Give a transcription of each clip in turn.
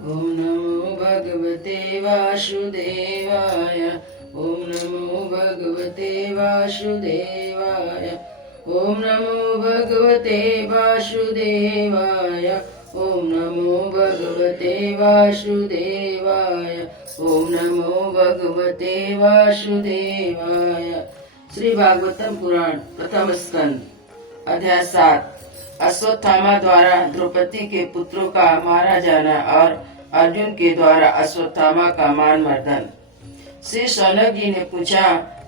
ओम नमो भगवते वासुदेवाय। ओम नमो भगवते वासुदेवाय। ओम नमो भगवते वासुदेवाय। ओम नमो भगवते वासुदेवाय। ओम नमो भगवते वासुदेवाय। श्री भागवतम पुराण प्रथम स्कंद अध्याय 7। अश्वत्थामा द्वारा द्रौपदी के पुत्रों का मारा जाना और अर्जुन के द्वारा अश्वत्थामा का मान मर्दन। श्री शौनक जी ने पूछा,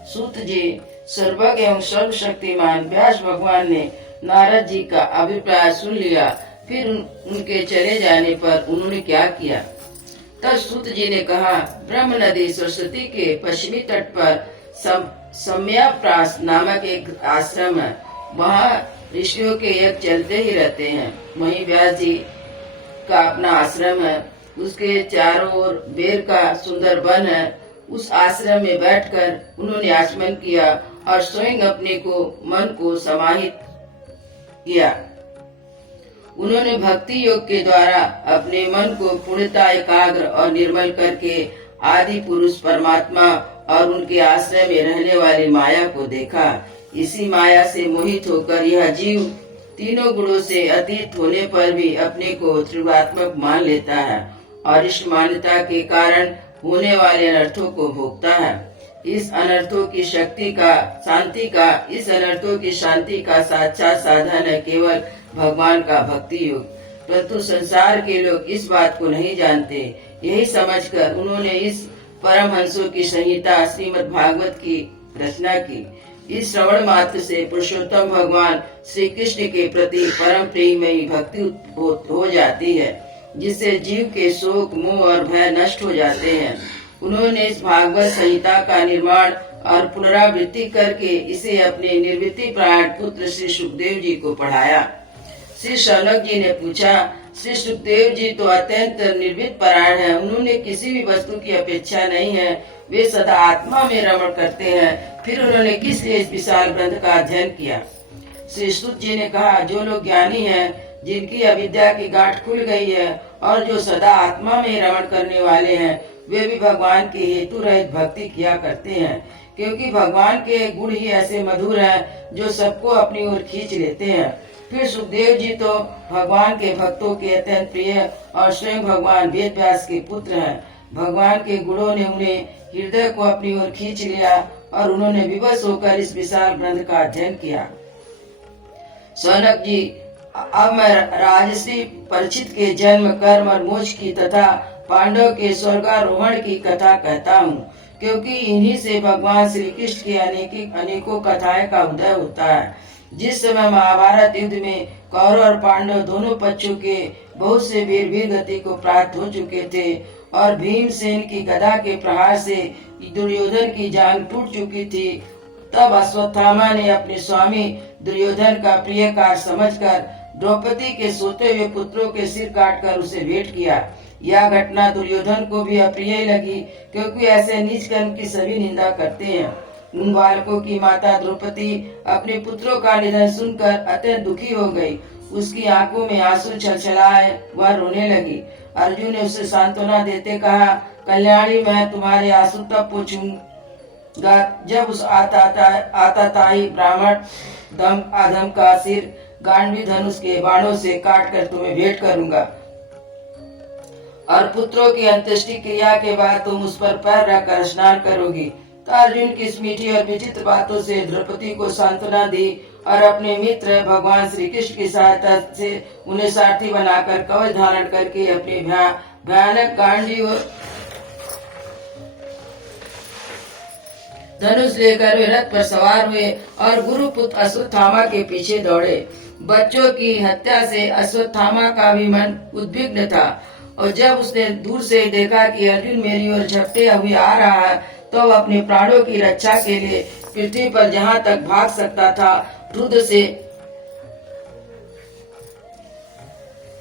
सूत जी, सर्वज्ञ एवं सर्वशक्तिमान व्यास भगवान ने नारद जी का अभिप्राय सुन लिया, फिर उनके चले जाने पर उन्होंने क्या किया? तब सूत जी ने कहा, ब्रह्म नदी सरस्वती के पश्चिमी तट पर सम्याप्रास नामक एक आश्रम है। वहाँ ऋषियों के यज्ञ चलते ही रहते हैं। वहीं व्यास जी का अपना आश्रम है। उसके चारों ओर बेर का सुंदर वन है। उस आश्रम में बैठकर उन्होंने आचमन किया और स्वयं अपने को मन को समाहित किया। उन्होंने भक्ति योग के द्वारा अपने मन को पूर्णतः एकाग्र और निर्मल करके आदि पुरुष परमात्मा और उनके आश्रय में रहने वाली माया को देखा। इसी माया से मोहित होकर यह जीव तीनों गुणों से अतीत होने पर भी अपने को त्रिगुणात्मक मान लेता है और इस मान्यता के कारण होने वाले अनर्थों को भोगता है। इस अनर्थों की शांति का साक्षात साधन है केवल भगवान का भक्ति योग। परंतु संसार के लोग इस बात को नहीं जानते। यही समझकर उन्होंने इस परमहंसों की संहिता श्रीमद् भागवत की रचना की। इस श्रवण मात्र से पुरुषोत्तम भगवान श्री कृष्ण के प्रति परम प्रेममयी भक्ति हो जाती है, जिससे जीव के शोक मोह और भय नष्ट हो जाते हैं। उन्होंने इस भागवत संहिता का निर्माण और पुनरावृत्ति करके इसे अपने निर्वृत्ति प्राण पुत्र श्री सुखदेव जी को पढ़ाया। श्री शौनक जी ने पूछा, श्री सुखदेव जी तो अत्यंत निर्भीत परायण है। उन्होंने किसी भी वस्तु की अपेक्षा नहीं है। वे सदा आत्मा में रमण करते हैं। फिर उन्होंने किस लिए इस विशाल ग्रंथ का अध्ययन किया? श्री सुत जी ने कहा, जो लोग ज्ञानी हैं, जिनकी अविद्या की गांठ खुल गई है और जो सदा आत्मा में रमण करने वाले हैं, वे भी भगवान की हेतु रहित भक्ति किया करते हैं, क्योंकि भगवान के गुण ही ऐसे मधुर हैं जो सबको अपनी ओर खींच लेते हैं। फिर सुखदेव जी तो भगवान के भक्तों के अत्यंत प्रिय और स्वयं भगवान वेद व्यास के पुत्र हैं। भगवान के गुणों ने उन्हें हृदय को अपनी ओर खींच लिया और उन्होंने विवश होकर इस विशाल ग्रंथ का अध्ययन किया। शौनक जी, अब मैं राजर्षि परीक्षित के जन्म, कर्म और मोक्ष की तथा पांडव के स्वर्गारोहण की कथा कहता हूँ, क्योंकि इन्हीं से भगवान श्री कृष्ण की अनेकों कथाएं का उदय होता है। जिस समय महाभारत युद्ध में कौरव और पांडव दोनों पक्षों के बहुत से वीर गति को प्राप्त हो चुके थे और भीमसेन की गदा के प्रहार से दुर्योधन की जांघ टूट चुकी थी, तब अश्वत्थामा ने अपने स्वामी दुर्योधन का प्रिय कार्य समझकर द्रौपदी के सोते हुए पुत्रों के सिर काटकर उसे भेंट किया। यह घटना दुर्योधन को भी अप्रिय लगी, क्योंकि ऐसे नीच कर्म की सभी निंदा करते हैं। उन बालकों की माता द्रौपदी अपने पुत्रों का निधन सुनकर अत्यंत दुखी हो गई। उसकी आंखों में आंसू छलछलाए, वह रोने लगी। अर्जुन ने उसे सांत्वना देते कहा, कल्याणी, मैं तुम्हारे आंसू तब पोंछूंगा जब उस आताताई ब्राह्मण दम आधम का सिर गांडी धनुष के बाणों से काटकर तुम्हें भेंट करूंगा और पुत्रों की अंत्येष्टि क्रिया के बाद तुम उस पर पैर रखकर स्नान करोगी। तो अर्जुन की इस मीठी और विचित्र बातों से द्रौपदी को सांत्वना दी और अपने मित्र भगवान श्री कृष्ण की सहायता से उन्हें सारथी बनाकर कवच धारण करके अपने भयानक गांडी और धनुष लेकर वे रथ पर सवार हुए और गुरुपुत्र अश्वत्थामा के पीछे दौड़े। बच्चों की हत्या से अश्वत्थामा का भी मन उद्विग्न था और जब उसने दूर से देखा कि अर्जुन मेरी ओर झपटे हुए आ रहा है, तो अपने प्राणों की रक्षा के लिए पृथ्वी पर जहां तक भाग सकता था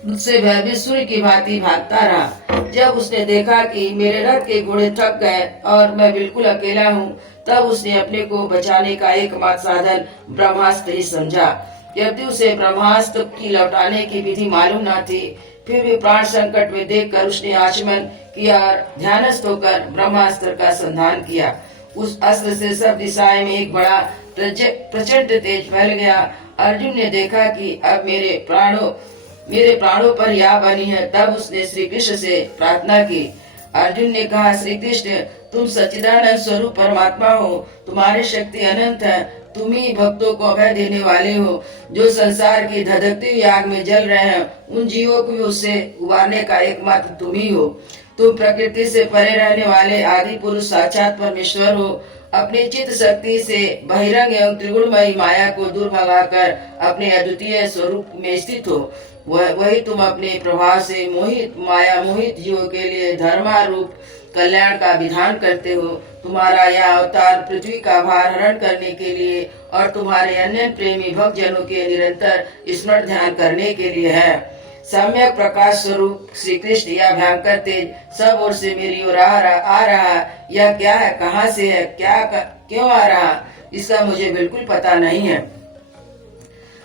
मुझसे भयभीत सूर्य की भांति भागता रहा। जब उसने देखा कि मेरे रथ के घोड़े थक गए और मैं बिल्कुल अकेला हूँ, तब उसने अपने को बचाने का एकमात्र साधन ब्रह्मास्त्र ही समझा। यद्यपि उसे ब्रह्मास्त्र की लौटाने की विधि मालूम न थी, फिर भी प्राण संकट में देखकर उसने आचमन किया और ध्यानस्थ होकर ब्रह्मास्त्र का संधान किया। उस अस्त्र से सब दिशाएं में एक बड़ा प्रचंड तेज फैल गया। अर्जुन ने देखा कि अब मेरे प्राणों पर या बनी है। तब उसने श्री कृष्ण से प्रार्थना की। अर्जुन ने कहा, श्री कृष्ण, तुम सच्चिदानंद स्वरूप परमात्मा हो, तुम्हारी शक्ति अनंत है। तुम ही भक्तों को अभय देने वाले हो। जो संसार की धधकती हुई आग में जल रहे हैं, उन जीवों को भी उससे उबारने का एकमात्र तुम ही हो। तुम प्रकृति से परे रहने वाले आदि पुरुष साक्षात परमेश्वर हो। अपनी चित्त शक्ति से बहिरंग एवं त्रिगुणमयी माया को दूर भगाकर अपने अद्वितीय स्वरूप में स्थित हो। वही तुम अपने प्रभाव से माया मोहित जीवों के लिए धर्मारूप कल्याण का विधान करते हो। तुम्हारा यह अवतार पृथ्वी का भार हरण करने के लिए और तुम्हारे अन्य प्रेमी भक्त जनों के निरंतर स्मरण ध्यान करने के लिए है। सम्यक प्रकाश स्वरूप श्री कृष्ण यह भयंकर तेज सब ओर से मेरी ओर आ रहा। यह क्या है, कहाँ से है, क्यों आ रहा, इसका मुझे बिल्कुल पता नहीं है।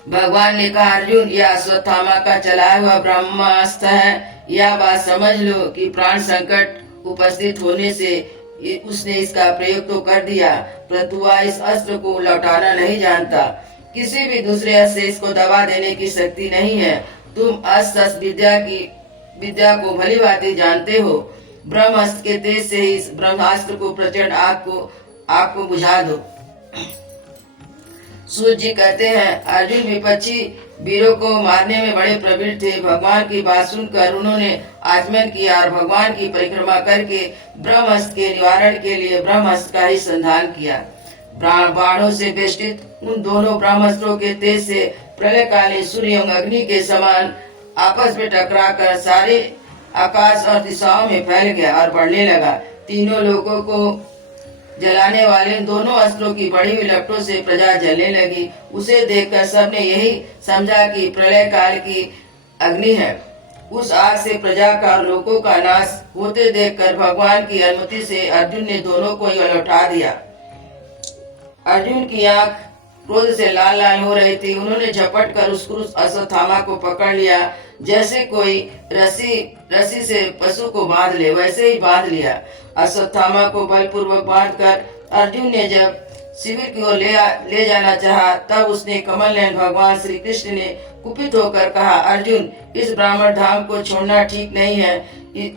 भगवान ने कहा, अर्जुन, यह अश्वत्थामा का चलाया हुआ ब्रह्मास्त्र है। यह बात समझ लो कि प्राण संकट उपस्थित होने से उसने इसका प्रयोग तो कर दिया, परंतु वह इस अस्त्र को लौटाना नहीं जानता। किसी भी दूसरे अस्त्र से इसको दबा देने की शक्ति नहीं है। तुम अस्त्र विद्या को भली भांति जानते हो। ब्रह्मास्त्र के तेज से ही इस ब्रह्मास्त्र को प्रचंड आग को बुझा दो। सूर्य जी कहते हैं, अर्जुन विपक्षी वीरों को मारने में बड़े प्रवीण थे। भगवान की बात सुनकर उन्होंने आचमन किया और भगवान की परिक्रमा करके ब्रह्मास्त्र के निवारण के लिए ब्रह्मास्त्र का ही संधान किया। बाणों से बेष्टित उन दोनों ब्रह्मास्त्रों के तेज से प्रलयकालीन सूर्य एवं अग्नि के समान आपस में टकराकर सारे आकाश और दिशाओं में फैल गया और बढ़ने लगा। तीनों लोगों को जलाने वाले दोनों अस्त्रों की बढ़ी हुई लपटों से प्रजा जलने लगी। उसे देखकर सबने यही समझा कि प्रलय काल की अग्नि है। उस आग से प्रजा का और लोगों का नाश होते देखकर भगवान की अनुमति से अर्जुन ने दोनों को लौटा दिया। अर्जुन की आंख क्रोध से लाल लाल हो रही थी। उन्होंने झपट कर उस अश्वत्थामा को पकड़ लिया। जैसे कोई रस्सी से पशु को बांध ले, वैसे ही बांध लिया। अश्वत्थामा को बलपूर्वक बांधकर अर्जुन ने जब शिविर की ओर ले जाना चाहा, तब उसने कमल नयन भगवान श्री कृष्ण ने कुपित होकर कहा, अर्जुन, इस ब्राह्मण धाम को छोड़ना ठीक नहीं है।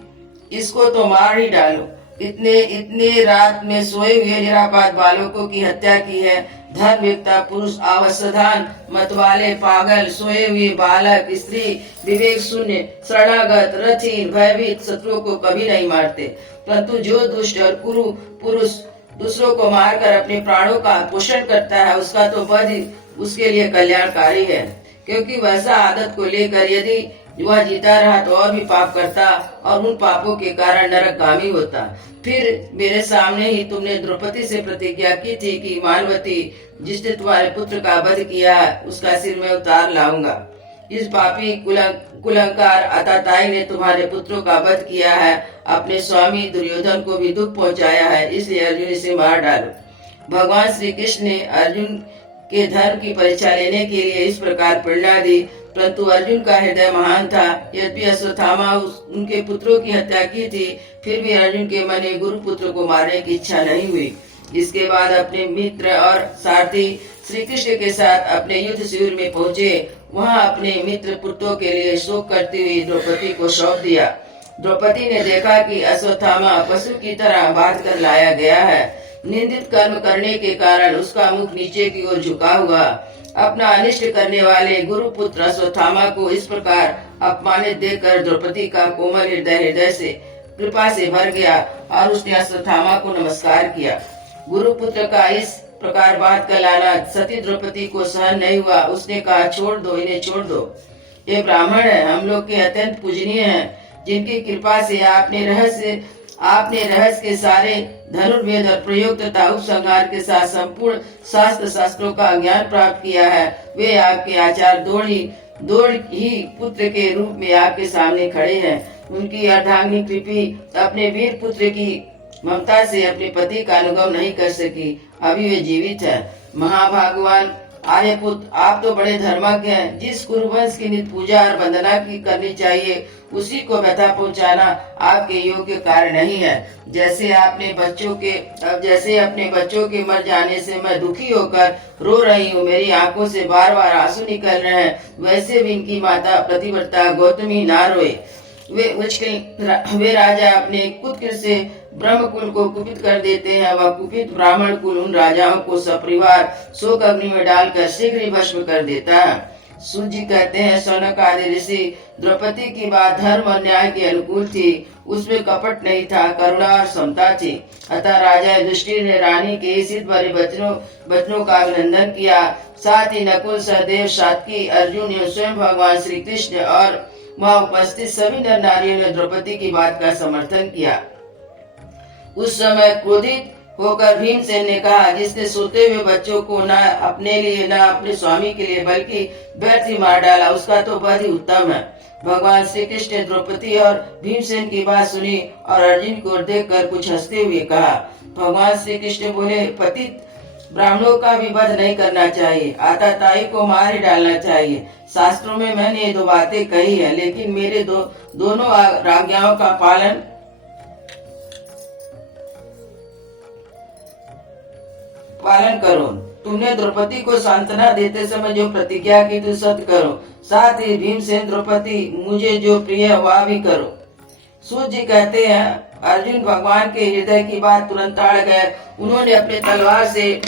इसको तो मार ही डालो। इतने रात में सोए हुए निरापराध बालकों की हत्या की है। धर्मयुक्ता पुरुष, अवसावधान, मतवाले, पागल, सोए हुए बालक, स्त्री, विवेक शून्य, शरणागत, रथहीन, भयभीत शत्रुओं को कभी नहीं मारते, परंतु जो दुष्ट और कुरु पुरुष दूसरों को मारकर अपने प्राणों का पोषण करता है, उसका तो वध उसके लिए कल्याणकारी है। क्योंकि वैसा आदत को लेकर यदि वह जीता रहा तो और भी पाप करता और उन पापों के कारण नरकगामी होता। फिर मेरे सामने ही तुमने द्रौपदी से प्रतिज्ञा की थी कि मानवती, जिसने तुम्हारे पुत्र का वध किया है, उसका सिर मैं उतार लाऊंगा। इस पापी कुलंकार अताताई ने तुम्हारे पुत्रों का वध किया है, अपने स्वामी दुर्योधन को भी दुख पहुंचाया है, इसलिए अर्जुन इसे मार डालो। भगवान श्री कृष्ण ने अर्जुन के धर्म की परीक्षा लेने के लिए इस प्रकार प्रेरणा दी, परंतु अर्जुन का हृदय महान था। यद्यपि अश्वत्थामा उनके पुत्रों की हत्या की थी, फिर भी अर्जुन के मन में गुरु पुत्र को मारने की इच्छा नहीं हुई। इसके बाद अपने मित्र और सारथी श्री कृष्ण के साथ अपने युद्ध शिविर में पहुँचे। वहाँ अपने मित्र पुत्रों के लिए शोक करती हुई द्रौपदी को सौंप दिया। द्रौपदी ने देखा कि अश्वत्थामा पशु की तरह बांध कर लाया गया है। निंदित कर्म करने के कारण उसका मुख नीचे की ओर झुका हुआ। अपना अनिष्ट करने वाले गुरु पुत्र अश्वत्थामा को इस प्रकार अपमानित देखकर द्रौपदी का कोमल हृदय से कृपा से भर गया और उसने अश्वत्थामा को नमस्कार किया। गुरु पुत्र का इस प्रकार बात कर लाना सती द्रौपदी को सहन नहीं हुआ। उसने कहा, छोड़ दो, इन्हें छोड़ दो। ये ब्राह्मण है, हम लोग के अत्यंत पूजनीय हैं, जिनकी कृपा से आपने रहस्य के सारे धनुर्वेद और प्रयोग तथा उपसंहार के साथ संपूर्ण शास्त्रों का ज्ञान प्राप्त किया है। वे आपके आचार्य दौड़ ही पुत्र के रूप में आपके सामने खड़े हैं। उनकी अर्धांगिनी कृपी अपने वीर पुत्र की ममता से अपने पति का अनुभव नहीं कर सकी, अभी वे जीवित है। महाभागवान आर्यपुत्र, आप तो बड़े धर्मज्ञ हैं। जिस कुरुवंश की नित्य पूजा और वंदना की करनी चाहिए, उसी को व्यथा पहुंचाना आपके योग्य कार्य नहीं है। जैसे अपने बच्चों के मर जाने से मैं दुखी होकर रो रही हूँ, मेरी आंखों से बार बार आंसू निकल रहे हैं, वैसे भी इनकी माता पतिव्रता गौतमी ना रोए। वे राजा अपने कुत्र से ब्रह्म कुल को कुपित कर देते हैं। वह कुपित ब्राह्मण कुल उन राजाओं को सपरिवार शोक अग्नि में डालकर शीघ्र ही भस्म कर देता है। सूत जी कहते हैं, शौनक आदि ऋषि द्रौपदी की बात धर्म और न्याय के अनुकूल थी, उसमें कपट नहीं था, करुणा और समता थी। अतः राजा युधिष्ठिर ने रानी के इस हित भरे वचनों का अभिनंदन किया। साथ ही नकुल, सहदेव, सात्विकी, अर्जुन एवं स्वयं भगवान श्री कृष्ण और वहां उपस्थित सभी नर नारियों ने द्रौपदी की बात का समर्थन किया। उस समय क्रोधित होकर भीमसेन ने कहा, जिसने सोते हुए बच्चों को न अपने लिए न अपने स्वामी के लिए बल्कि व्यर्थ ही मार डाला, उसका तो वध ही उत्तम है। भगवान श्री कृष्ण ने द्रौपदी और भीमसेन की बात सुनी और अर्जुन को देखकर कुछ हंसते हुए कहा। भगवान श्री कृष्ण बोले, पतित ब्राह्मणों का भी वध नहीं करना चाहिए, आताताई को मार ही डालना चाहिए। शास्त्रों में मैंने ये दो बातें कही है, लेकिन मेरे दोनों आज्ञाओं का पालन करो। तुमने द्रौपदी को सांत्वना देते समय जो प्रतिज्ञा की थी सत्य करो। साथ ही भीमसेन, द्रौपदी मुझे जो प्रिय है वह भी करो। सूत जी कहते हैं, अर्जुन भगवान के हृदय की बात तुरंत ताड़ गए। उन्होंने अपने तलवार से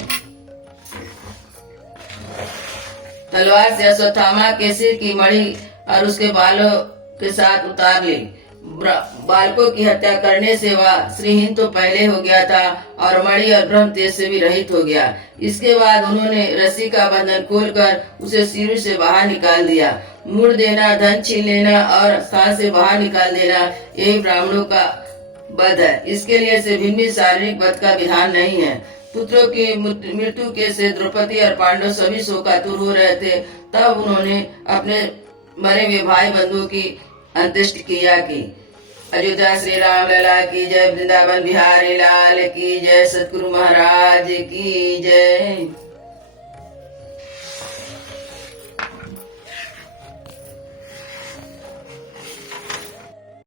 अश्वत्थामा के सिर की मणि और उसके बालों के साथ उतार ली। बालकों की हत्या करने से वह श्रीहीन तो पहले हो गया था और मणि और ब्रह्म तेज से भी रहित हो गया। इसके बाद उन्होंने रस्सी का बंधन खोलकर उसे सिर से बाहर निकाल दिया। मुड़ देना, धन छीन लेना और स्थान से बाहर निकाल देना, यही ब्राह्मणों का वध है। इसके लिए से भिन्न शारीरिक वध का विधान नहीं है। पुत्रों की मृत्यु के से द्रौपदी और पांडव सभी शोकातुर हो रहे थे। तब उन्होंने अपने मरे हुए भाई बंधुओं की अंत्येष्टि क्रिया की। अयोध्या श्री राम लला की जय, वृंदावन बिहारी लाल की जय, सतगुरु महाराज की जय।